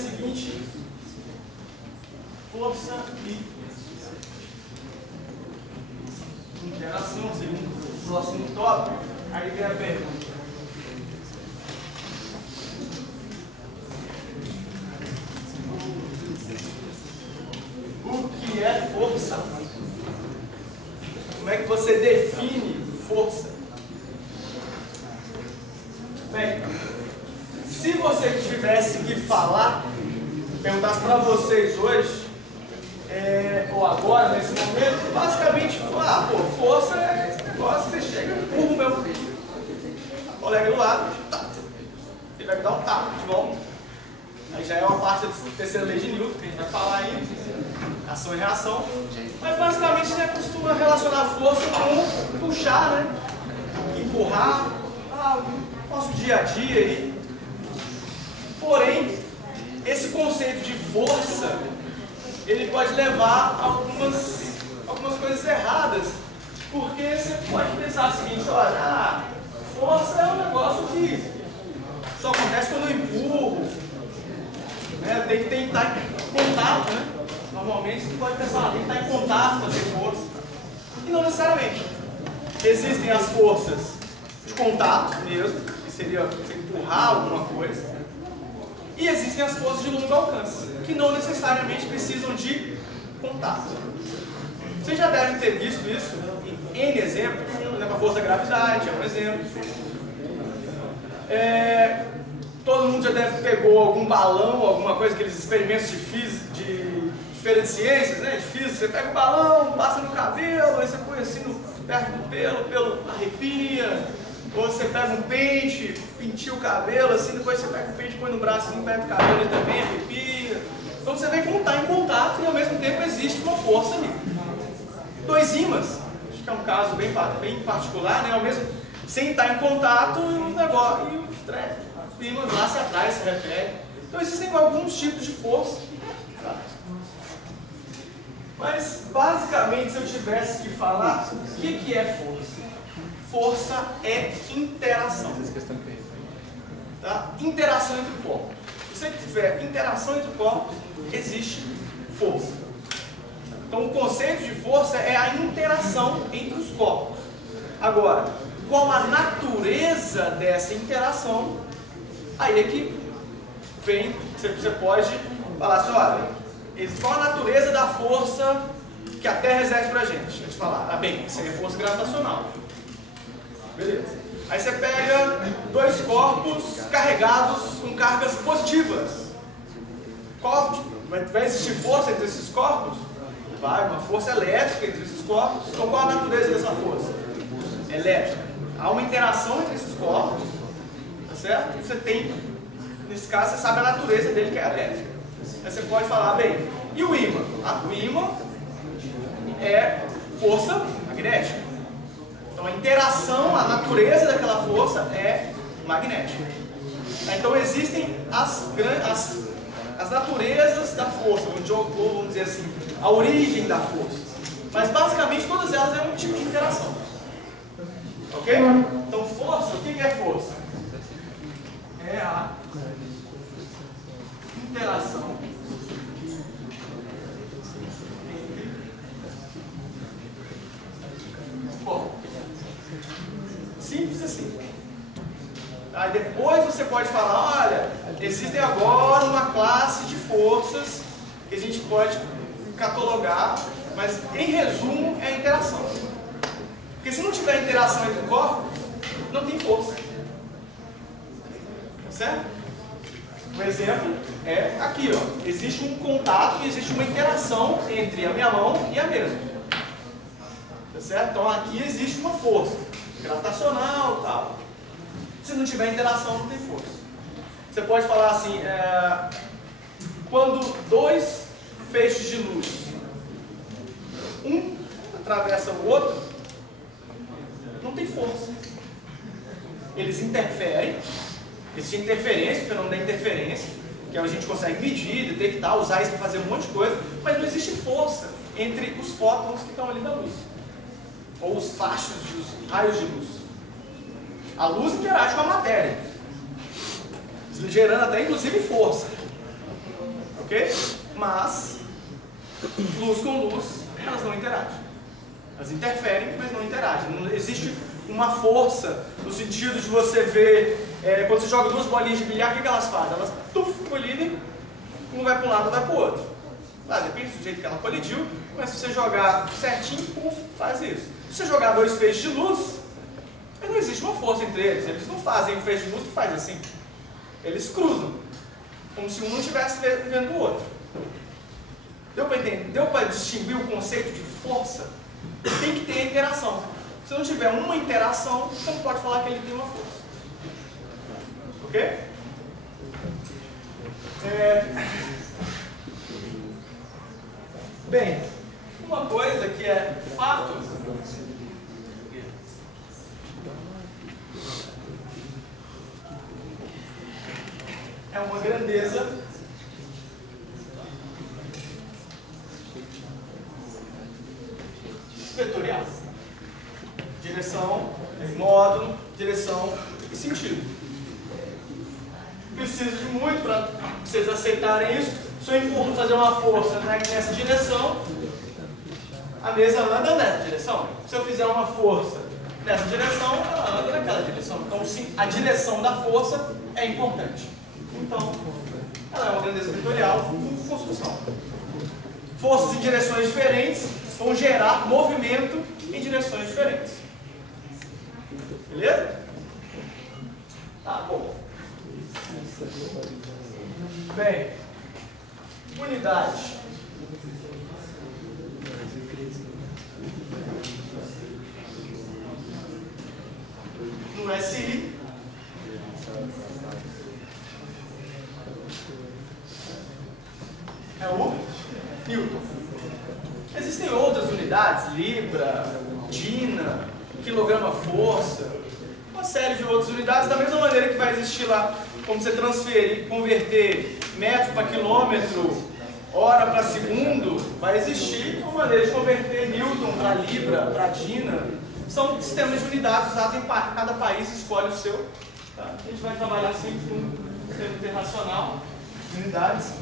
seguinte: força e interação, segundo o próximo tópico. Aí vem a pergunta: o que é força? Como é que você define força? Bem, se você tivesse que falar, perguntasse para vocês hoje, ou agora, nesse momento, basicamente, força é esse negócio que você chega, empurra o meu colega do lado, ele vai me dar um tapa de volta. Aí já é uma parte da terceira lei de Newton, que a gente vai falar aí, ação e reação. Mas basicamente você costuma relacionar força com puxar, né? Empurrar, nosso dia a dia aí. Porém, esse conceito de força, ele pode levar a algumas coisas erradas. Porque você pode pensar o seguinte: olha, força é um negócio que só acontece quando eu empurro, né? Tem que estar em contato, né? Normalmente você pode pensar, tem que estar em contato para ter força. E não necessariamente. Existem as forças de contato mesmo, que seria você empurrar alguma coisa. E existem as forças de longo alcance, que não necessariamente precisam de contato. Vocês já devem ter visto isso em N exemplos. Por exemplo, a força da gravidade é um exemplo. Todo mundo já deve pegou algum balão, alguma coisa, aqueles experimentos de feira de ciências, né? De física. Você pega o balão, passa no cabelo, aí você põe assim perto do pelo, o pelo arrepia. Ou você pega um pente, penteia o cabelo, assim, depois você pega o pente, põe no braço, assim, perto do cabelo, ele também arrepia. Então você vê como está em contato e ao mesmo tempo existe uma força ali. Dois ímãs, acho que é um caso bem particular, né? Ao mesmo, sem estar em contato, os negócios, e os ímãs lá se atraem, se repelem. Então existem alguns tipos de força. Tá? Mas basicamente, se eu tivesse que falar, o que é força? Força é interação. Tá? Interação entre corpos. Se você tiver interação entre corpos, existe força. Então o conceito de força é a interação entre os corpos. Agora, qual a natureza dessa interação? Aí é que vem, você pode falar assim: olha, qual a natureza da força que a Terra exerce pra gente? Deixa eu te falar. Bem, isso aí é força gravitacional. Beleza. Aí você pega dois corpos carregados com cargas positivas. Vai existir força entre esses corpos? Vai, uma força elétrica entre esses corpos. Então qual a natureza dessa força? Elétrica. Há uma interação entre esses corpos, tá certo? E você tem, nesse caso, você sabe a natureza dele, que é elétrica. Aí você pode falar, bem, e o ímã? O ímã é força magnética. Então a interação, a natureza daquela força é magnética. Então existem as naturezas da força, vamos dizer assim, a origem da força. Mas basicamente todas elas é um tipo de interação. Ok? Então força, o que é força? É a interação entre corpos. Simples assim. Aí depois você pode falar, olha, existem agora uma classe de forças que a gente pode catalogar, mas em resumo é a interação. Porque se não tiver interação entre corpos, não tem força. Certo? Um exemplo é aqui, ó. Existe um contato e existe uma interação entre a minha mão e a mesa. Tá certo? Então aqui existe uma força gravitacional e tal. Se não tiver interação, não tem força. Você pode falar assim, quando dois feixes de luz, um atravessa o outro, não tem força. Eles interferem, existe interferência, o fenômeno da interferência, que a gente consegue medir, detectar, usar isso para fazer um monte de coisa, mas não existe força entre os fótons que estão ali na luz, ou os fachos, os raios de luz. A luz interage com a matéria, gerando até inclusive força. ok? Mas, luz com luz, elas não interagem. Elas interferem, mas não interagem. Não existe uma força, no sentido de você ver, quando você joga duas bolinhas de bilhar, o que elas fazem? Elas colidem, um vai para um lado, um vai para o outro. Depende do jeito que ela colidiu, mas se você jogar certinho, faz isso. Se você jogar dois feixes de luz, não existe uma força entre eles. Eles não fazem um feixe de luz que faz assim. Eles cruzam, como se um não estivesse vendo o outro. Deu para entender? Deu para distinguir o conceito de força? Tem que ter interação. Se não tiver uma interação, você não pode falar que ele tem uma força. Ok? Bem, uma coisa que é fato é uma grandeza vetorial. Direção, módulo, direção e sentido. Preciso de muito para vocês aceitarem isso. Se eu empurro fazer uma força nessa direção, a mesa anda nessa direção. Se eu fizer uma força nessa direção, ela anda naquela direção. Então, sim, a direção da força é importante. Então, ela é uma grandeza vetorial com construção. Forças em direções diferentes vão gerar movimento em direções diferentes. Beleza? Tá bom. Bem, unidade. No SI, é o Newton. Existem outras unidades, libra, dina, quilograma-força, uma série de outras unidades, da mesma maneira que vai existir lá, como você transferir, converter metro para quilômetro, hora para segundo, vai existir uma maneira de converter Newton para libra, para dina. São sistemas de unidades usados em cada país, escolhe o seu. Tá? A gente vai trabalhar sempre com um sistema internacional de unidades.